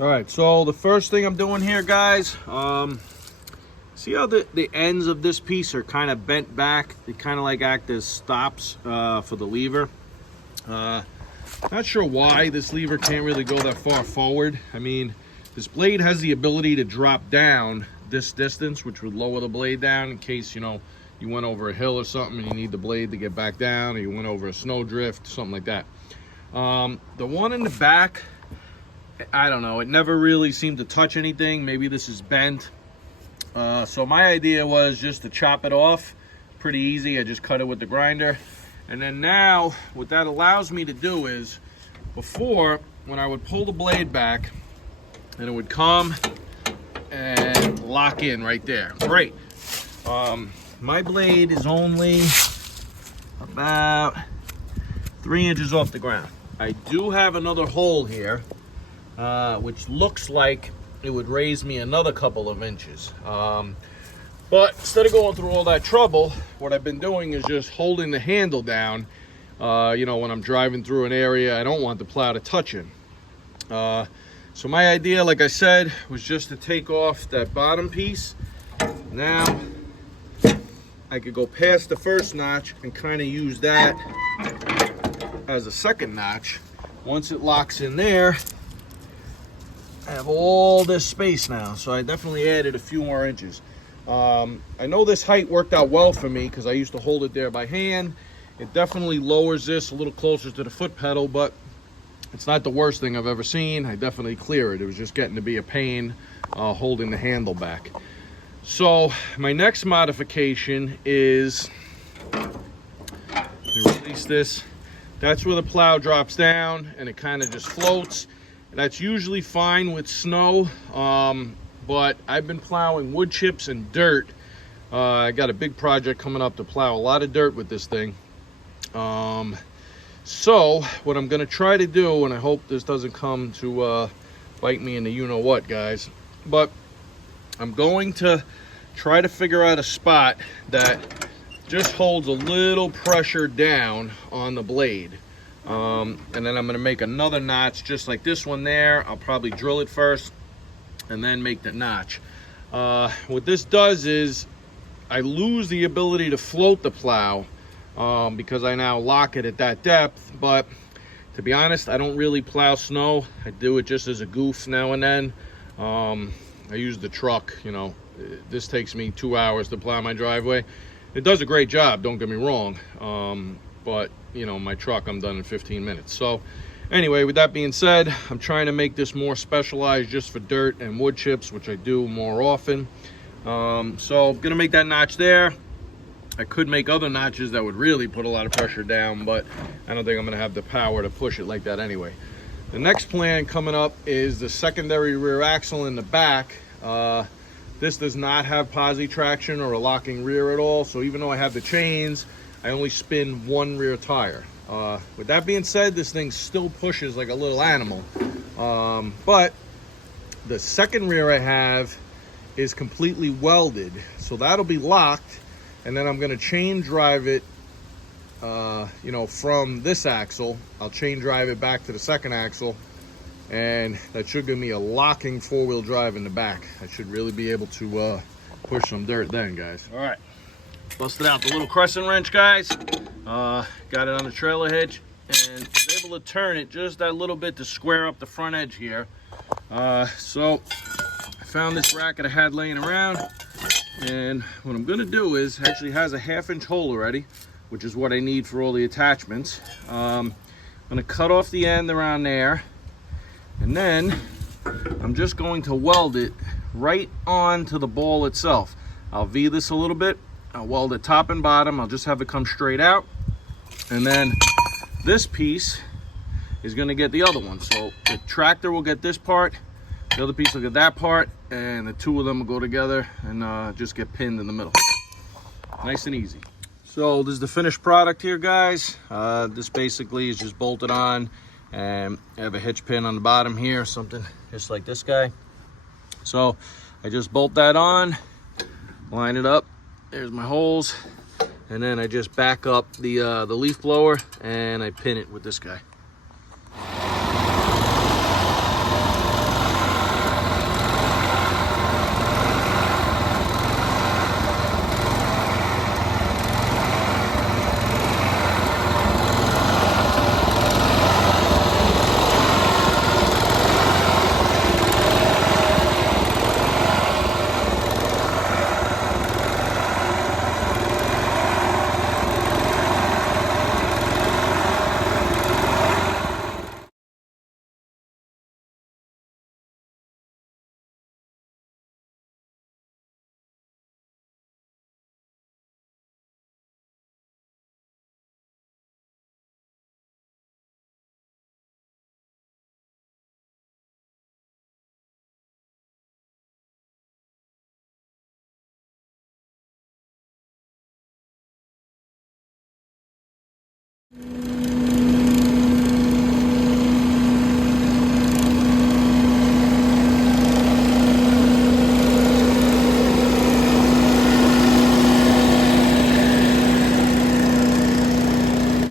All right, so the first thing I'm doing here, guys, see how the ends of this piece are kind of bent back? They kind of like act as stops for the lever. Not sure why this lever can't really go that far forward. I mean, this blade has the ability to drop down this distance, which would lower the blade down in case, you know, you went over a hill or something and you need the blade to get back down, or you went over a snowdrift, something like that. The one in the back, I don't know, it never really seemed to touch anything. Maybe this is bent. So my idea was just to chop it off. Pretty easy. I just cut it with the grinder. And then now what that allows me to do is, before, when I would pull the blade back and it would come and lock in right there. Great. My blade is only about 3 inches off the ground. I do have another hole here, which looks like it would raise me another couple of inches. But instead of going through all that trouble, what I've been doing is just holding the handle down. You know, when I'm driving through an area I don't want the plow to touch it. So my idea, like I said, was just to take off that bottom piece. Now I could go past the first notch and kind of use that as a second notch. Once it locks in there, I have all this space now, so I definitely added a few more inches. I know this height worked out well for me because I used to hold it there by hand. It definitely lowers this a little closer to the foot pedal, but it's not the worst thing I've ever seen. I definitely clear it. It was just getting to be a pain holding the handle back. So my next modification is to release this. That's where the plow drops down and it kind of just floats. That's usually fine with snow, but I've been plowing wood chips and dirt. I got a big project coming up to plow a lot of dirt with this thing. So what I'm going to try to do, and I hope this doesn't come to bite me in the you-know-what, guys, but I'm going to try to figure out a spot that just holds a little pressure down on the blade. And then I'm going to make another notch just like this one there. I'll probably drill it first and then make the notch. What this does is I lose the ability to float the plow because I now lock it at that depth. But to be honest, I don't really plow snow. I do it just as a goof now and then. I use the truck, you know. This takes me 2 hours to plow my driveway. It does a great job, don't get me wrong. But you know, my truck, I'm done in 15 minutes. So anyway, with that being said, I'm trying to make this more specialized just for dirt and wood chips, which I do more often. So I'm gonna make that notch there. I could make other notches that would really put a lot of pressure down, but I don't think I'm gonna have the power to push it like that anyway. The next plan coming up is the secondary rear axle in the back. This does not have posi traction or a locking rear at all, so even though I have the chains, I only spin one rear tire. With that being said, this thing still pushes like a little animal. But the second rear I have is completely welded, so that'll be locked, and then I'm gonna chain drive it, you know, from this axle. I'll chain drive it back to the second axle, and that should give me a locking four-wheel drive in the back. I should really be able to push some dirt then, guys. All right. Busted out the little crescent wrench, guys. Got it on the trailer hitch and was able to turn it just that little bit to square up the front edge here. So I found this bracket I had laying around, and what I'm gonna do is, actually has a 1/2 inch hole already, which is what I need for all the attachments. I'm gonna cut off the end around there, and then I'm just going to weld it right onto the ball itself. I'll V this a little bit. I'll weld it top and bottom. I'll just have it come straight out. And then this piece is going to get the other one. So the tractor will get this part, the other piece will get that part, and the two of them will go together and just get pinned in the middle. Nice and easy. So this is the finished product here, guys. This basically is just bolted on, and I have a hitch pin on the bottom here, something just like this guy. So I just bolt that on, line it up. There's my holes, and then I just back up the leaf blower and I pin it with this guy.